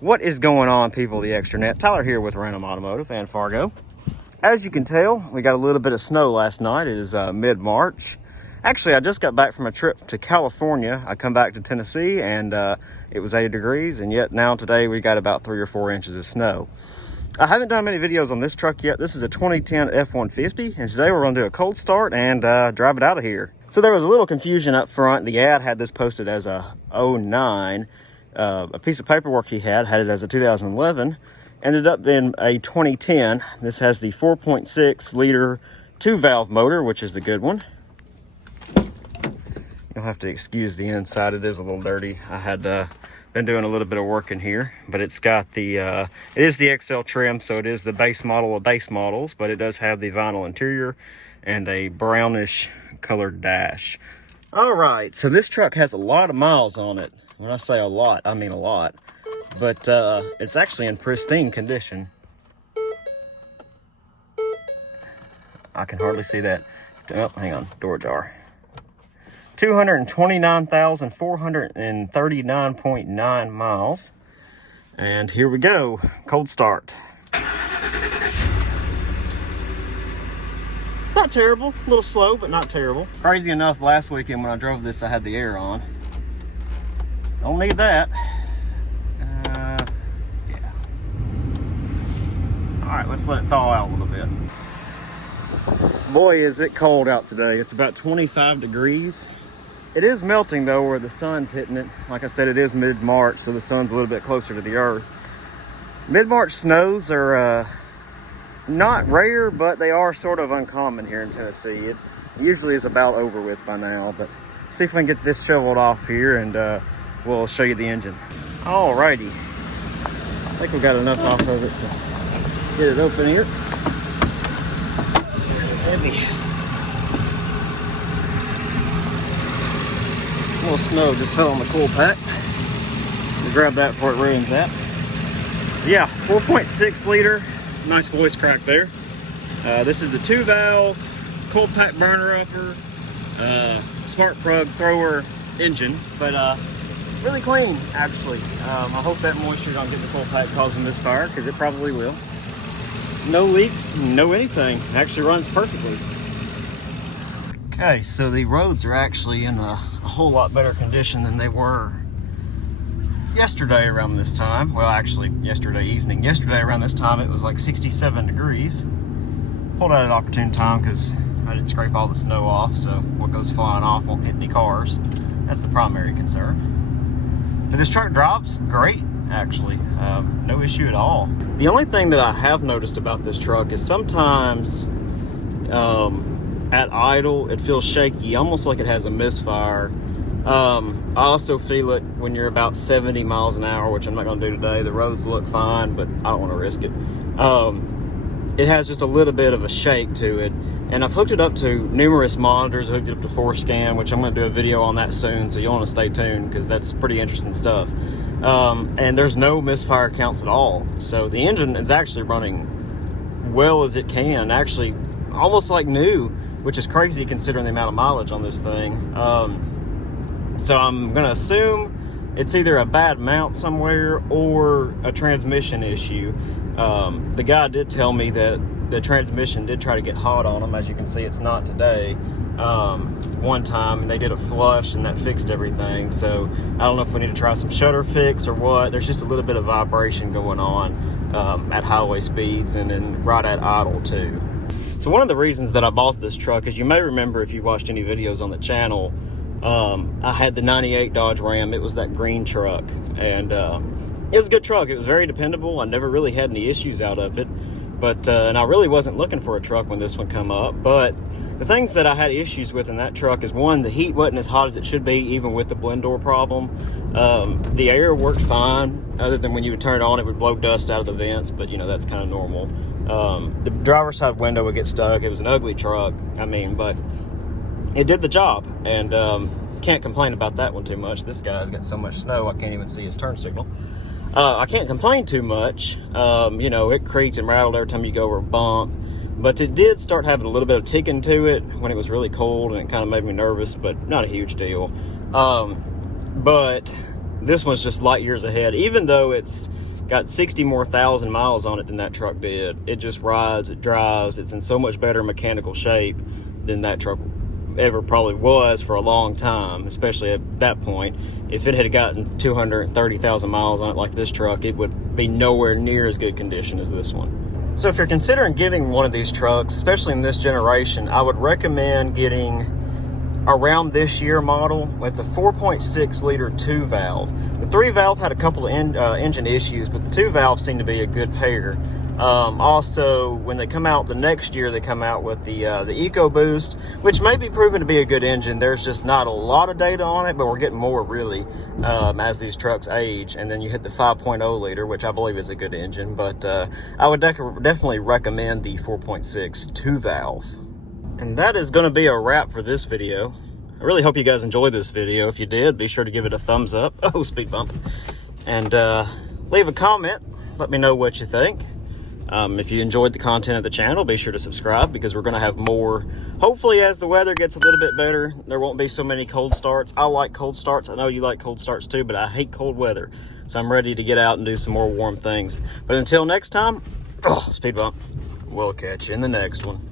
What is going on, people of the extranet? Tyler here with Random Automotive and Fargo. As you can tell, we got a little bit of snow last night. It is mid-March. Actually, I just got back from a trip to California. I come back to Tennessee and it was 80 degrees, and yet now today we got about 3 or 4 inches of snow. I haven't done many videos on this truck yet. This is a 2010 F-150, and today we're going to do a cold start and drive it out of here. So there was a little confusion up front. The ad had this posted as a 09. A piece of paperwork he had it as a 2011, ended up being a 2010. This has the 4.6 liter 2-valve motor, which is the good one. You'll have to excuse the inside, it is a little dirty. I had been doing a little bit of work in here, but it's got the it is the XL trim, so it is the base model of base models, but it does have the vinyl interior and a brownish colored dash. All right, so this truck has a lot of miles on it. When I say a lot, I mean a lot. But it's actually in pristine condition. I can hardly see that. Oh, hang on, door jar. 229,439.9 miles. And here we go, cold start. Not terrible, a little slow, but not terrible. Crazy enough, last weekend when I drove this, I had the air on. Don't need that. Yeah. All right, let's let it thaw out a little bit. Boy, is it cold out today. It's about 25 degrees. It is melting though, where the sun's hitting it. Like I said, it is mid-March, so the sun's a little bit closer to the earth. Mid-March snows are not rare, but they are sort of uncommon here in Tennessee. It usually is about over with by now, but see if we can get this shoveled off here and we'll show you the engine. Alrighty. I think we got enough off of it to get it open here. It's heavy. A little snow just fell on the cool pack. We'll grab that before it ruins that. So yeah, 4.6 liter. Nice voice crack there. This is the 2-valve cold pack burner upper spark plug thrower engine, but really clean actually. I hope that moisture don't get the cold pack causing this fire, because it probably will. No leaks, no anything. It actually runs perfectly. Okay, so the roads are actually in a whole lot better condition than they were yesterday around this time. Well, actually yesterday evening. Yesterday around this time it was like 67 degrees. Pulled out at an opportune time because I didn't scrape all the snow off, so what goes flying off won't hit any cars. That's the primary concern. But this truck drives great, actually. No issue at all. The only thing that I have noticed about this truck is sometimes at idle it feels shaky, almost like it has a misfire. I also feel it when you're about 70 miles an hour, which I'm not going to do today. The roads look fine, but I don't want to risk it. It has just a little bit of a shake to it, and I've hooked it up to numerous monitors. I hooked it up to 4Scan, which I'm going to do a video on that soon, so you'll want to stay tuned because that's pretty interesting stuff. And there's no misfire counts at all, so the engine is actually running well as it can, actually almost like new, which is crazy considering the amount of mileage on this thing. So I'm going to assume it's either a bad mount somewhere or a transmission issue. The guy did tell me that the transmission did try to get hot on him. As you can see, it's not today. One time, and they did a flush, and that fixed everything. So I don't know if we need to try some shutter fix or what. There's just a little bit of vibration going on at highway speeds and then right at idle too. So one of the reasons that I bought this truck, as you may remember if you watched any videos on the channel, I had the 98 Dodge Ram. It was that green truck, and it was a good truck. It was very dependable. I never really had any issues out of it, but and I really wasn't looking for a truck when this one come up. But the things that I had issues with in that truck is, one, the heat wasn't as hot as it should be, even with the blend door problem. The air worked fine, other than when you would turn it on, it would blow dust out of the vents, but you know, that's kind of normal. The driver's side window would get stuck. It was an ugly truck, I mean, but it did the job, and can't complain about that one too much. This guy's got so much snow I can't even see his turn signal. I can't complain too much. You know, it creaked and rattled every time you go over a bump, but it did start having a little bit of ticking to it when it was really cold, and it kind of made me nervous, but not a huge deal. But this one's just light years ahead. Even though it's got 60 more thousand miles on it than that truck did. It just rides, it drives, it's in so much better mechanical shape than that truck ever probably was for a long time, especially at that point. If it had gotten 230,000 miles on it like this truck, it would be nowhere near as good condition as this one. So if you're considering getting one of these trucks, especially in this generation, I would recommend getting around this year model with the 4.6 liter 2 valve. The 3 valve had a couple of engine issues, but the 2 valve seemed to be a good pair. Also, when they come out the next year, they come out with the EcoBoost, which may be proven to be a good engine. There's just not a lot of data on it, but we're getting more really as these trucks age. And then you hit the 5.0 liter, which I believe is a good engine, but I would definitely recommend the 4.6 2 valve. And that is going to be a wrap for this video. I really hope you guys enjoyed this video. If you did, be sure to give it a thumbs up. Oh, speed bump. And leave a comment. Let me know what you think. If you enjoyed the content of the channel, be sure to subscribe, because we're going to have more. Hopefully, as the weather gets a little bit better, there won't be so many cold starts. I like cold starts. I know you like cold starts too, but I hate cold weather. So I'm ready to get out and do some more warm things. But until next time, speed bump. We'll catch you in the next one.